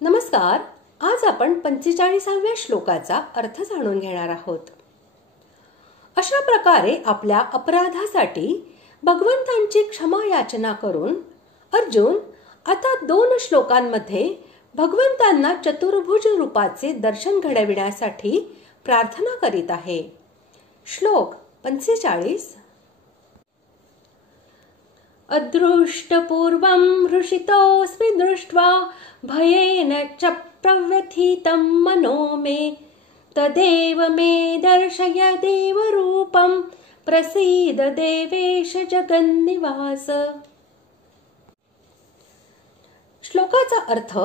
नमस्कार. आज आपण 45व्या श्लोकाचा अर्थ जाणून घेणार आहोत. अशा प्रकारे आपल्या अपराधासाठी भगवंतांची क्षमा याचना करून अर्जुन आता 2 श्लोकांमध्ये भगवंतांना चतुर्भुज रूपाचे दर्शन घडविण्यासाठी प्रार्थना करीत आहे. श्लोक 45. अदृष्टपूर्वं हृषितोऽस्मि दृष्ट्वा भयेन च प्रव्यथितं मनो मे तदेव मे दर्शय देवरूपं प्रसीद देवेश जगन्निवास. श्लोकाचा अर्थ,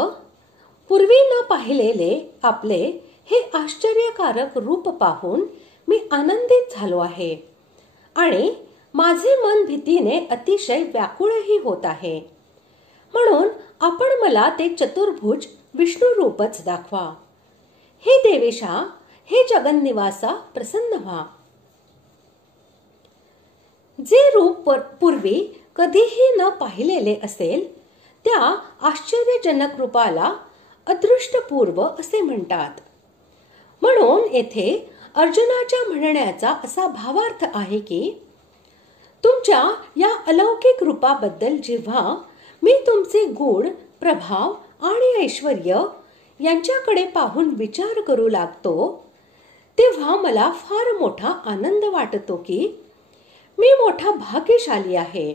पूर्वी न पाहिलेले आपले हे आश्चर्यकारक रूप पाहून मी आनंदित झालो आहे आणि माझे मन भीतीने अतिशय व्याकुळही होत आहे. म्हणून आपण मला ते चतुर्भुज विष्णू रूपच दाखवा. हे देवेशा, हे जगन्निवासा, प्रसन्न व्हा. जे रूप पूर्वी कधीही न पाहिलेले असेल त्या आश्चर्यजनक रूपाला अदृष्टपूर्व असे म्हणतात. म्हणून येथे अर्जुनाच्या म्हणण्याचा असा भावार्थ आहे की तुमच्या या अलौकिक रूपाबद्दल जेव्हा मी तुमचे गुण, प्रभाव आणि ऐश्वर्य यांच्याकडे पाहून विचार करू लागतो तेव्हा मला फार मोठा आनंद वाटतो की मी मोठा भाग्यशाली आहे.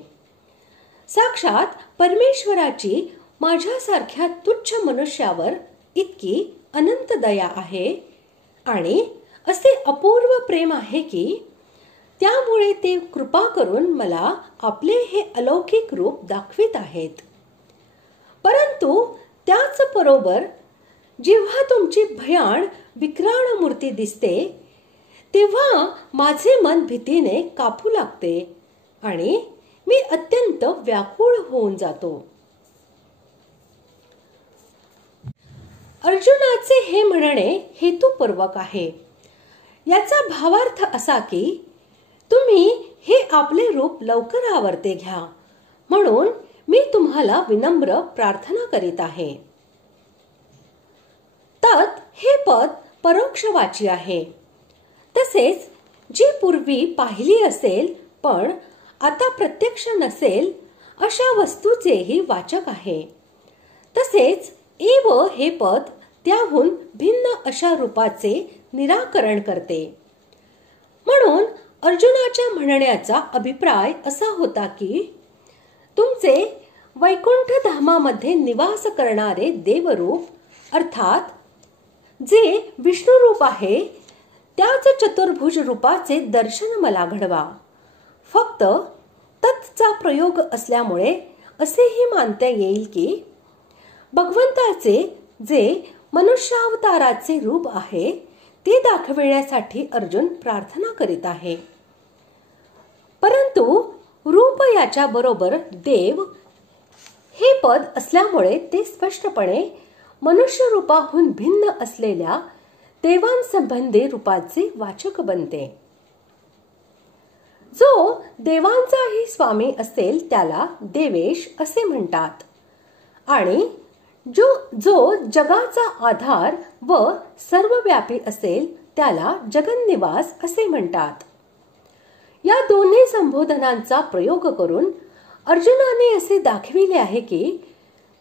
साक्षात परमेश्वराची माझ्यासारख्या तुच्छ मनुष्यावर इतकी अनंत दया आहे आणि असे अपूर्व प्रेम आहे की त्यामुळे ते कृपा करून मला आपले हे अलौकिक रूप दाखवित आहेत. परंतु त्याच बरोबर जेव्हा तुमची भयान विक्राळ मूर्ती दिसते तेव्हा माझे मन भीतीने कापू लागते आणि मी अत्यंत व्याकुळ होऊन जातो. अर्जुनाचे हे म्हणणे हेतुपूर्वक आहे. याचा भावार्थ असा की तुम्ही हे आपले रूप लवकर आवरते घ्या म्हणून मी तुम्हाला विनम्र प्रार्थना करीत आहे. तत् हे पद परोक्षवाची आहे. तसेच जी पूर्वी पाहिली असेल पण आता प्रत्यक्ष नसेल अशा वस्तूचेही वाचक आहे. तसेच एव हे पद त्याहून भिन्न अशा रूपाचे निराकरण करते. म्हणून अर्जुनाच्या म्हणण्याचा अभिप्राय असा होता की तुमचे वैकुंठ धामामध्ये निवास करणारे देवरूप अर्थात जे विष्णू रूप आहे त्याच चतुर्भुज रूपाचे दर्शन मला घडवा. फक्त तत्चा प्रयोग असल्यामुळे असेही मानता येईल की भगवंताचे जे मनुष्यावताराचे रूप आहे ते दाखविण्यासाठी अर्जुन प्रार्थना करीत आहे. परंतु रूप याच्या बरोबर देव हे पद असल्यामुळे ते स्पष्टपणे मनुष्य रूपाहून भिन्न असलेल्या देवांसंबंधी रूपाचे वाचक बनते. जो देवांचाही स्वामी असेल त्याला देवेश असे म्हणतात आणि जो जगाचा आधार व सर्वव्यापी असेल त्याला जगन्निवास असे म्हणतात. या दोन्ही संबोधनांचा प्रयोग करून अर्जुनाने असे दाखविले आहे की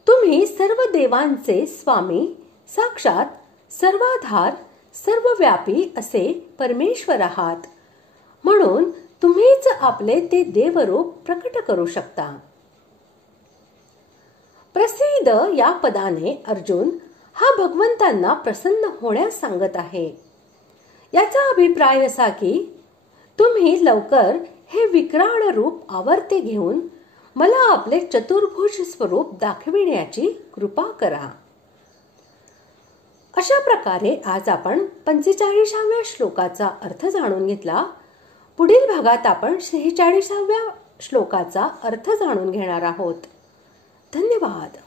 तुम्ही सर्व देवांचे स्वामी, साक्षात सर्वाधार, सर्वव्यापी असे परमेश्वर आहात. म्हणून तुम्हीच आपले ते देवरूप प्रकट करू शकता. प्रसीद या पदाने अर्जुन हा भगवंतांना प्रसन्न होण्यास सांगत आहे. याचा अभिप्राय असा की तुम्ही लवकर हे विक्राळ रूप आवर्ते घेऊन मला आपले चतुर्भुज स्वरूप दाखविण्याची कृपा करा. अशा प्रकारे आज आपण 45व्या श्लोकाचा अर्थ जाणून घेतला. पुढील भागात आपण 46व्या श्लोकाचा अर्थ जाणून घेणार आहोत. धन्यवाद.